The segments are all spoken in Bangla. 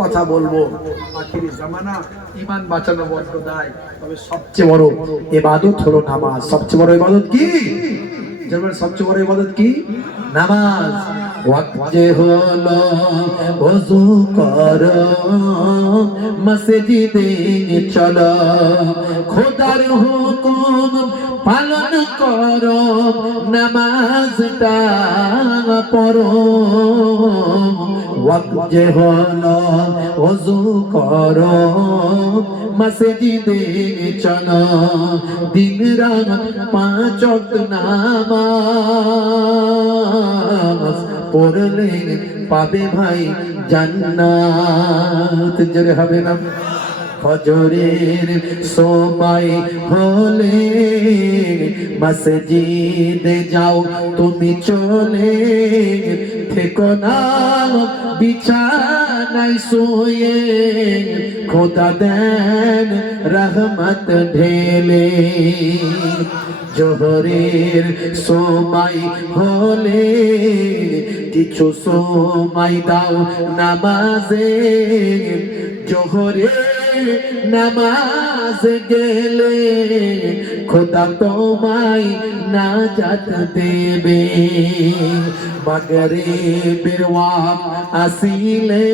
কথা বলব। আখিরি জামানা ইমান বাঁচানো বড্ড দায়, তবে সবচেয়ে বড় ইবাদত হলো নামাজ। সবচেয়ে বড় ইবাদত কি? সবচেয়ে বড় ইবাদত কি? নামাজ। ওয়াক্ত হলো ওযু করো, মসজিদে চলো, খোদার হুকুম পালন করো নামাজটা পড়ো। ওয়াক্ত হলো, ওযু করো। মসজিদে চলো, দিন রাত পাঁচ ওয়াক্ত নামাজ পড়লে পাবে ভাই জান্নাত। জোরে হবে না? ফজরের সময় হলে মসজিদে যাও, তুমি চলে থেকো না, বিছানায় শুয়ে খোদা দেন রহমত ঢেলে। জোহরের সময় হলে কিছু সময় দাও নামাজে। জোহরে নামাজ গেলে খোদা তোমায় না যাত দেবে। মগরে বিরওয়াম আসিলে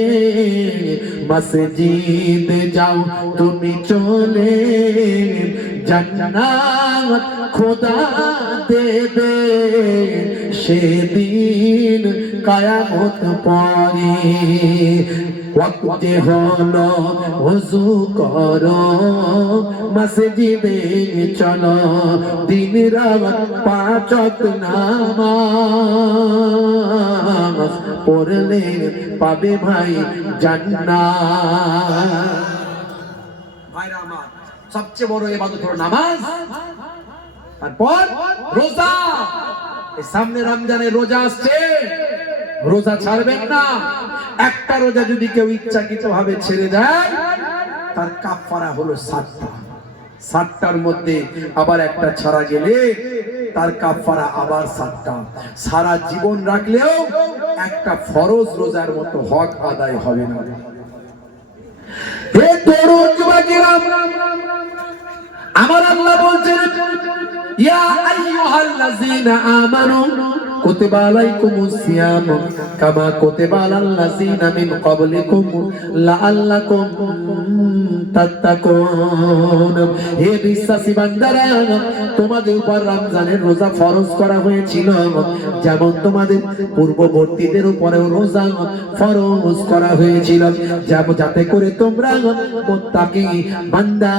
মসজিদ যাও, তুমি চলে জান্নাত খোদা দেবে। সেদিন কায়ামত পরে ওয়াক্ত হলো ওযু করো মসজিদে চলো দিন রাত পাঁচ ওয়াক্ত নামাজ পড়লে পাবে ভাই জান্নাত ভাইরা আমার, সবচেয়ে বড় ইবাদত হলো নামাজ। তারপর রোজা। সামনে রমজানের রোজা আসছে। রোজা ছাড়বেন না। একটা রোজা যদি কেউ ইচ্ছাকৃত ভাবে ছেড়ে দেয়, তার কাফারা হলো সাতটা। সাতটার মধ্যে আবার একটা ছাড়া গেলে তার কাফারা আবার সাতটা। সারা জীবন রাখলেও একটা ফরজ রোজার মতো হক আদায় হবে না। আমার আল্লাহ বলছেন, ইয়া আইয়ুহাল্লাযীনা আমানু কুতিবা আলাইকুমুস সিয়াম কামা কুতিবা আলাল্লাযীনা মিন ক্বাবলিকুম লাআল্লাকুম তাত্তাকুন হে বিশ্বাসী বান্দারা, তোমাদের উপর রমজানের রোজা ফরজ করা হয়েছিল। যেমন তোমাদের পূর্ববর্তীদের উপরেও রোজা ফরজ করা হয়েছিল। যাতে করে তোমরা মুত্তাকি বান্দা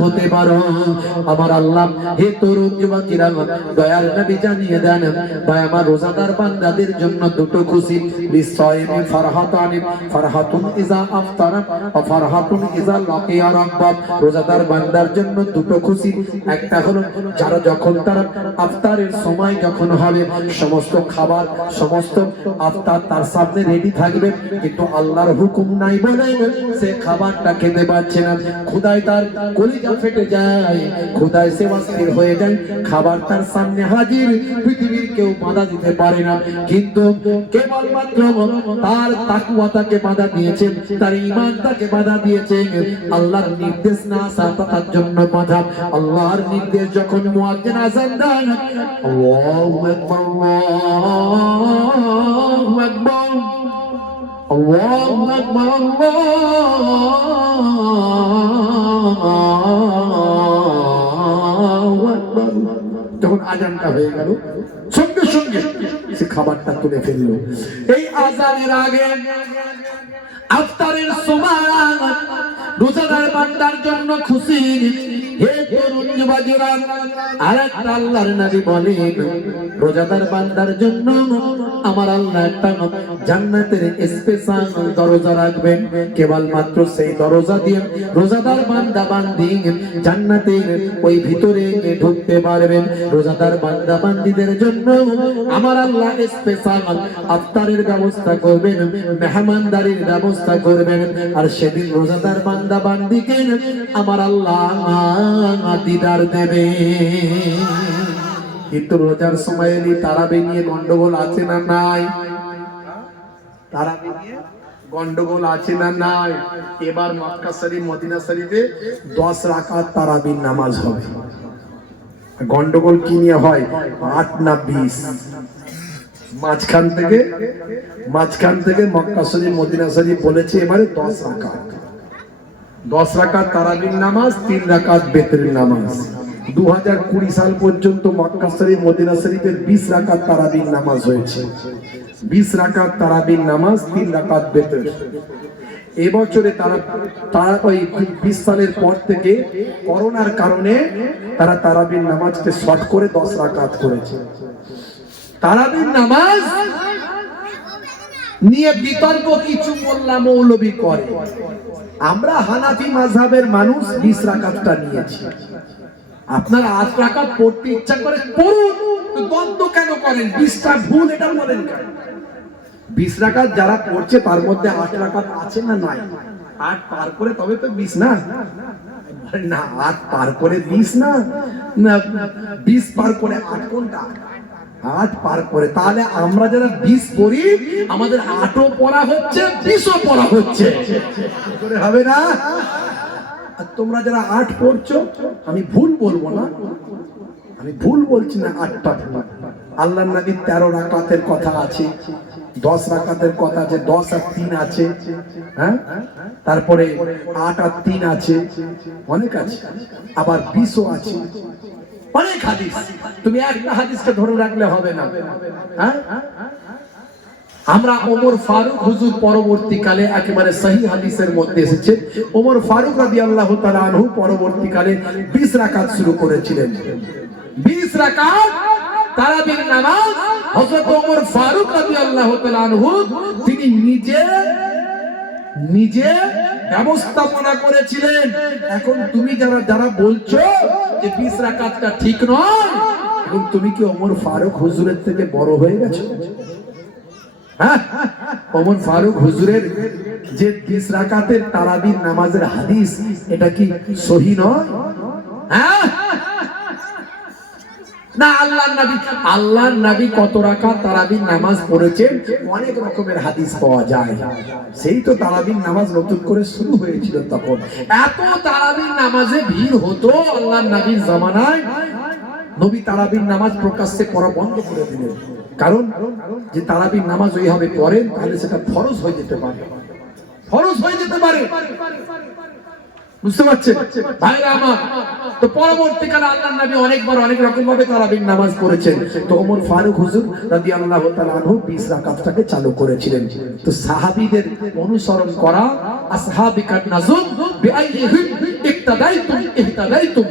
হতে পারো। আমার আল্লাহ হে তরুণ যুবকেরা, দয়াল নবী জানিয়ে দেন ভাই আমার রোজাদার বান্দাদের জন্য দুটো খুশি। লিসাইমি ফারহাতানি ফারহাতুন ইজা আফতারা ওয়া ফারহাতুন ইজা লাকিয়া রাব্বাব রোজাদার বান্দার জন্য দুটো খুশি। একটা হলো, যারা যখন তারা আফতারের সময় যখন হবে, সমস্ত খাবার, সমস্ত আফতার তার সামনে রেডি থাকবে, কিন্তু আল্লাহর হুকুম নাই বলে সে খাবারটা খেতে পারছে না। খুদায় তার কলিজা ফেটে যায় খুদায় সে অস্থির হয়ে যায়, খাবার তার সামনে হাজির পৃথিবীর কেউ বাধা দিতে পারে না। কিন্তু কেবলমাত্র তার তাকুয়া তাকে বাধা দিয়েছে তার ইমান তাকে বাধা দিয়েছে আল্লাহর নির্দেশ না আসা তার জন্য বাধা। আল্লাহর নির্দেশ যখন মুয়াজ্জিন আযান দেন, আল্লাহু আকবার আল্লাহু আকবার আল্লাহু আকবার, আল্লাহু যখন আজানটা হয়ে গেল, সঙ্গে সঙ্গে সে খাবারটা তুলে ফেলল। এই আজানের আগে আফতারের সময় রোজাদার বান্দার জন্য খুশি রোজাদার জন্য আমার স্পেশাল সেই দরজা দিয়ে রোজাদার বান্দা বান্দি জান্নাতের ওই ভিতরে ঢুকতে পারবেন। রোজাদার বান্দা বান্দিদের জন্য আমার আল্লাহ স্পেশাল আফতারের ব্যবস্থা করবেন, মেহমানদারির ব্যবস্থা করবেন। আর সেদিন রোজাদার বান্দা বান্দিকে আমার আল্লাহ দিদার দেবে। কিন্তু রোজার সময় এলি, তারা নিয়ে গন্ডগোল আছে না নাই? তারা নিয়ে গন্ডগোল আছে না নাই? এবার মক্কা শরীফ, মদিনা শরীফে দশ রাকাত তারাবির নামাজ হবে। গন্ডগোল কি নিয়ে হয়? আট না বিশ? মাঝখান থেকে মাঝখান থেকে মক্কা শরীফ, মদিনা শরীফ বলেছে এবারে দশ রাকাত। দশ রাকাত তারাবির নামাজ, তিন রাকাত বেতরের নামাজ। দু হাজার কুড়ি সাল পর্যন্ত মক্কা শরীফ, মদিনা শরীফের বিশ রাকাত তারাবির নামাজ হয়েছে। বিশ রাকাত তারাবির নামাজ, তিন রাকাত বেতর। এবছরে তারা তারা ওই বিশ সালের পর থেকে করোনার কারণে তারা তারাবির নামাজকে শর্ট করে দশ রাকাত করেছে। তারাবির নামাজ নিয়ে বিতর্ক কিছু মোল্লা মৌলবী করে। আমরা হানাফি মাযহাবের মানুষ, বিশ রাকাতটা নিয়েছি। আপনারা আট রাকাত পড়তে ইচ্ছা করে পড়ুন কেন করেন? বিশটা ভুল এটা বলেন বিশ রাকাত যারা পড়ছে, তার মধ্যে আট রাকাত আছে না নাই? আট পার করে তবে তো বিশ না? না, আট পার করে বিশ না, বিশ পার করে আট কোনটা? আট পার করে, তাহলে আমরা যারা বিষ পড়ি, আমাদের আটও পড়া হচ্ছে বিশও পড়া হচ্ছে। হবে না? আর তোমরা যারা আট পড়ছো, আমি ভুল বলব না। আমি ভুল বলছি না আটটা আল্লাহ নবীর তেরো রাকাতের কথা আছে, দশ রাকাতের কথা আছে, দশ আর তিন আছে হ্যাঁ? তারপরে আট আর তিন আছে, অনেক আছে। আবার বিশও আছে। অনেক হাদিস। তুমি একটা হাদিসকে ধরে রাখলে হবে না। হ্যাঁ? আমরা ওমর ফারুক হুজুর পরবর্তীকালে একেবারে সহি হাদিসের মধ্যে এসেছে। ওমর ফারুক রাদিয়াল্লাহু তাআলা আনহু পরবর্তীকালে 20 রাকাত শুরু করেছিলেন। 20 রাকাত তারাবির নামাজ হযরত ওমর ফারুক রাদিয়াল্লাহু তাআলা আনহু, তিনি নিজে নিজে ব্যবস্থাপনা করেছিলেন। এখন তুমি যারা যারা বলছো যে 20 রাকাতটা ঠিক নয় এবং তুমি কি অমর ফারুক হুজুরের থেকে বড় হয়ে গেছো? হ্যাঁ ওমর ফারুক হুজুরের যে বিশ রাকাতের তারাবির নামাজের হাদিস, এটা কি সহি নয়? হ্যাঁ না, আল্লাহর নবী আল্লাহর নবী কত রাকাত তারাবির নামাজ পড়েছেন অনেক রকমের হাদিস পাওয়া যায়। সেই তো তারাবির নামাজ নতুন করে শুরু হয়েছিল তখন। এত তারাবির নামাজে ভিড় হতো আল্লাহর নবীর জামানায়। নবী তারাবির নামাজ প্রকাশ্যে পড়া বন্ধ করে দিলেন। কারণ, যে তারাবির নামাজ ওইভাবে পড়েন, তাহলে সেটা ফরজ হয়ে যেতে পারে। ফরজ হয়ে যেতে পারে। বুঝতে পারছেন? ভাইরা আমার, তো পরবর্তীকালে আল্লাহ নবী অনেকবার অনেক রকম ভাবে তারাবির নামাজ করেছেন তো ওমর ফারুক হুজুর রাদিয়াল্লাহু তাআলা আনহু 20 রাকাতটাকে চালু করেছিলেন। তো সাহাবীদের অনুসরণ করা, আসহাবিকান নাজুম বিআইহিম ইক্তাদাইতুম ইহতাদাইতুম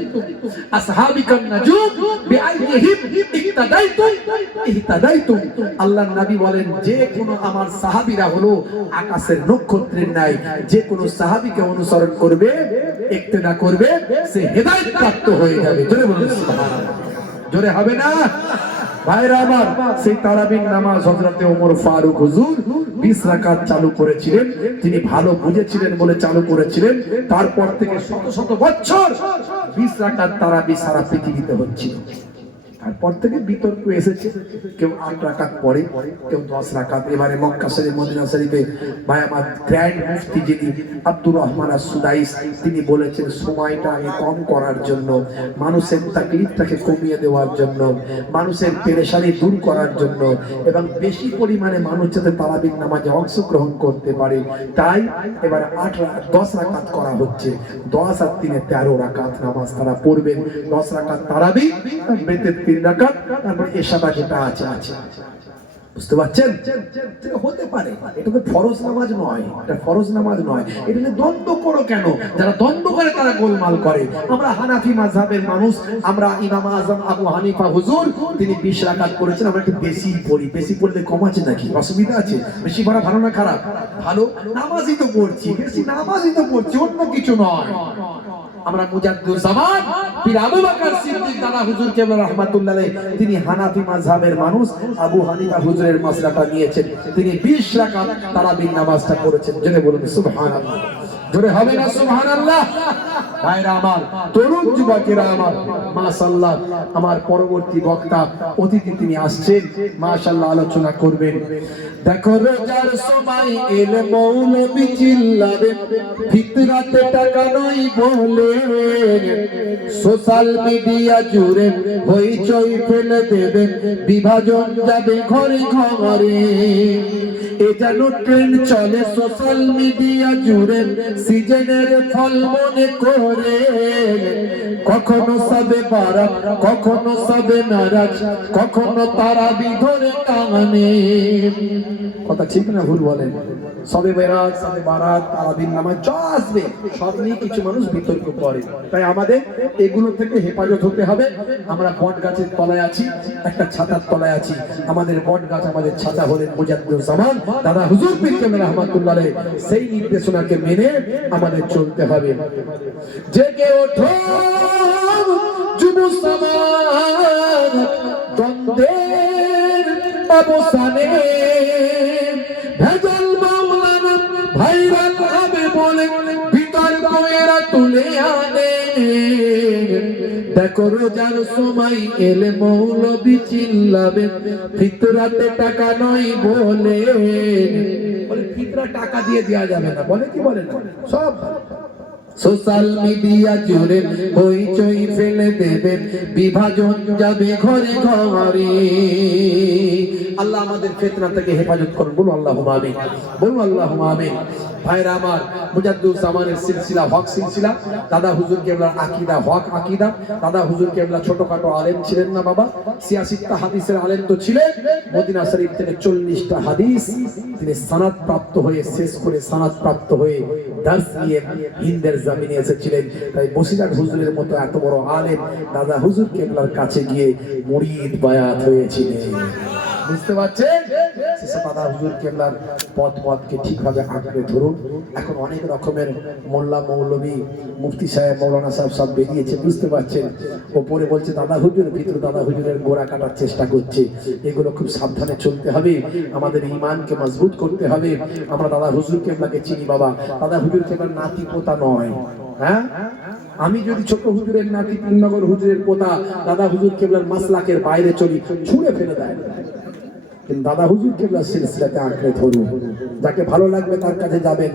আসহাবিকান নাজুম বিআইহিম ইক্তাদাইতুম ইহতাদাইতুম আল্লাহর নবী বলেন, যে কোনো আমার সাহাবীরা হলো আকাশের নক্ষত্রের ন্যায়। যে কোনো সাহাবীকে অনুসরণ করবে ইক্তেদা করবে, সে হেদায়েত প্রাপ্ত হয়ে যাবে। জোরে বলুন সুবহানাল্লাহ। জোরে হবে না? ভাইরা আমার, সেই তারাবির নামাজ হজরতে ওমর ফারুক হুজুর 20 রাকাত চালু করেছিলেন। তিনি ভালো বুঝেছিলেন বলে চালু করেছিলেন। তারপর থেকে শত শত বছর 20 রাকাত তারাবি সারা পৃথিবীতে হচ্ছিল। তারপর থেকে বিতর্ক এসেছে। কেউ আট পড়ে, কেউ দশ এবারে মক্কা শরীফ, মদিনা শরীফে গ্র্যান্ড মুফতি যিনি আব্দুর রহমান আর সুদাইস তিনি বলেছেন, সময়টা আগে কম করার জন্য, মানুষের তাকলিফটাকে কমিয়ে দেওয়ার জন্য, মানুষের পেরেশানি দূর করার জন্য এবং বেশি পরিমাণে মানুষ যাতে তারাবির নামাজে অংশগ্রহণ করতে পারে। তাই এবার আট দশ রাকাত করা হচ্ছে। দশ আর তিনে তেরো রাকাত নামাজ তারা পড়বেন। দশ রাকাত তারাবি বেতের তিন রাকাত তারপর আছে আছে। বুঝতে পারছেন? হতে পারে, এটা তো ফরজ নামাজ নয়, এটা ফরজ নামাজ নয়। এটা নিয়ে দ্বন্দ্ব করো কেন? যারা দ্বন্দ্ব করে, তারা গোলমাল করে। আমরা হানাফি মানুষ, আমরা ইমাম আজম আবু হানিফা হুজুর, তিনি বিশ রাকাত করেছেন আমরা একটু বেশি পড়ি। বেশি পড়লে কম আছে নাকি? অসুবিধা আছে? বেশি পড়া ভালো না খারাপ? ভালো? নামাজই তো পড়ছি। বেশি নামাজই তো পড়ছি, অন্য কিছু নয়। আমরা মুজাদ্দুর জামান পীর আবু বকর সিদ্দিক দাদা হুজুর কেবলা রহমাতুল্লাহ তিনি হানাফি মাযহাবের মানুষ, আবু হানিফা হুজুরের মাসলাটা নিয়েছেন। তিনি 20 রাকাত তারাবির নামাজটা করেছেন জেনে বলুন, সুবহানাল্লাহ। জোরে হবে না সুবহানাল্লাহ? ভাইরা আমার, তরুণ যুবকেরা আমার মাশাল্লাহ আমার পরবর্তী বক্তা, অতিথি তিনি আসছেন মাশাল্লাহ আলোচনা করবেন। দেখো রোজার সময় ফিতরাতে টাকা বলে। সোশ্যাল মিডিয়া জুড়ে হইচই ফেলে দেবে, বিভাজন যাবে ঘরে ঘরে। এ যেন ট্রেন্ড চলে সোশ্যাল মিডিয়া জুড়ে সিজনের ফল মনে করে কখনো সবে পারা কখনো সবে নারাজ, কখনো তারা বিধরে টানে। কথা ঠিক না ভুল বলেন? সবে বেরাত সবে বারাত, তারাবিন নামাজ, যা আসবে, সব নিয়ে কিছু মানুষ বিতর্ক করে। তাই আমাদের এগুলো থেকে হেফাজত হতে হবে। আমরা বট গাছের তলায় আছি, একটা ছাতার তলায় আছি। আমাদের বট গাছ আমাদের ছাতা হলেন মুজাদ্দুল জামান। দাদা হুজুর পীর কেমন রহমাতুল্লাহ সেই নির্দেশনাকে মেনে আমাদের চলতে হবে। জেগে ওঠো, যুব সমাজ, দ্বন্দ্বের অবসানে। দেখো রোজার সময় এলে মৌলবি চিল্লাবেন, ফিতরাতে টাকা নয় বলে। ফিতরা টাকা দিয়ে দেওয়া যাবে না। বলে কি বলে সব সোশ্যাল মিডিয়া জুড়ে হইচই ফেলে দেবেন বিভাজন যাবে ঘরে ঘরে। আল্লাহ আমাদের ফেতনা থেকে হেফাজত করুন, বলুন আল্লাহ আমিন। বলুন আল্লাহ আমিন। ভাইরা আমার মুজাদ্দুল জামানের সিলসিলা, হক সিলসিলা। দাদা হুজুর কেবলার আকিদা, হক আকিদা। দাদা হুজুর কেবলা ছোটখাটো আলেম ছিলেন না বাবা? ছিয়াশিটা হাদিসের আলেম তো ছিলেন। মদিনা শরীফ থেকে চল্লিশটা হাদিস। তিনি সানাদ প্রাপ্ত হয়ে, শেষ করে সানাদ প্রাপ্ত হয়ে দার্স নিয়ে হিন্দের জামিনে এসেছিলেন। তাই বসিরাট হুজুরের মতো এত বড় আলেম দাদা হুজুর কেবলার কাছে গিয়ে মুড়িদ বায়াত হয়েছিলেন। বুঝতে পারছেন? শেষে হুজুর কেবলার পথ পথকে ঠিকভাবে আঁকড়ে ধরুন। এখন অনেক রকমের মোল্লা মৌলবী মুফতি সাহেব, মৌলানা সাহেব সব বেরিয়েছে, বুঝতে পারছেন? ওপরে বলছে, দাদা হুজুর, ভিতরে দাদা হুজুরের গোড়া কাটার চেষ্টা করছে। এগুলো খুব সাবধানে চলতে হবে। আমাদের ইমানকে মজবুত করতে হবে। আমরা দাদা হুজুর কেবলাকে চিনি, বাবা। দাদা হুজুর কেবলার নাতি পোতা নয়। হ্যাঁ? আমি যদি ছোট হুজুরের নাতি তিননগর হুজুরের পোতা, দাদা হুজুর কেবলার মাসলাকের বাইরে চলি, ছুঁড়ে ফেলে দেয়। দাদা হুজুর কেবলার সিলসিলাতে আঁকড়ে ধরুন। যাকে ভালো লাগবে তার কাছে যাবেন।